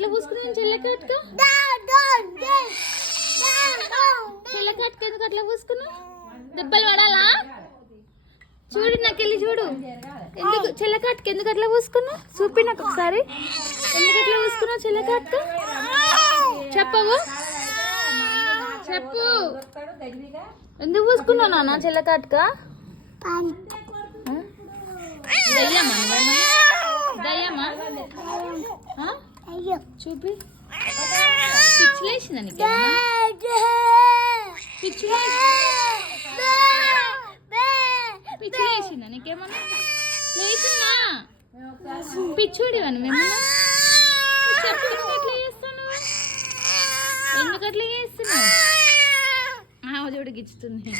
ఎట్లా పూసుకున్నాను చెల్లెకట్క చెల్లెకట్క ఎందుకు అట్లా పూసుకున్నావు? దెబ్బలు పడాలా? చూడు నాకెళ్ళి చూడు. ఎందుకు చెల్లెకట్క ఎందుకు అట్లా పూసుకున్నావు? చూపి నాకు ఒకసారి. ఎందుకు అట్లా పూసుకున్నావు చెల్లెకట్క? చెప్పవు, చెప్పు. ఎందుకు పూసుకున్నావు నాన్న చెల్లెకట్క? దయ్యమా దయ్యమా? చూపి. పిచ్చిలేసిందా నీకు? పిచ్చిలేసిందా నీకేమన్నా? లేచిందా? పిచ్చోడివను మేము. చెప్పు ఎట్లా చేస్తాను? ఎందుకు అట్లా చేస్తున్నావు? చూడు గిచ్చుతుంది.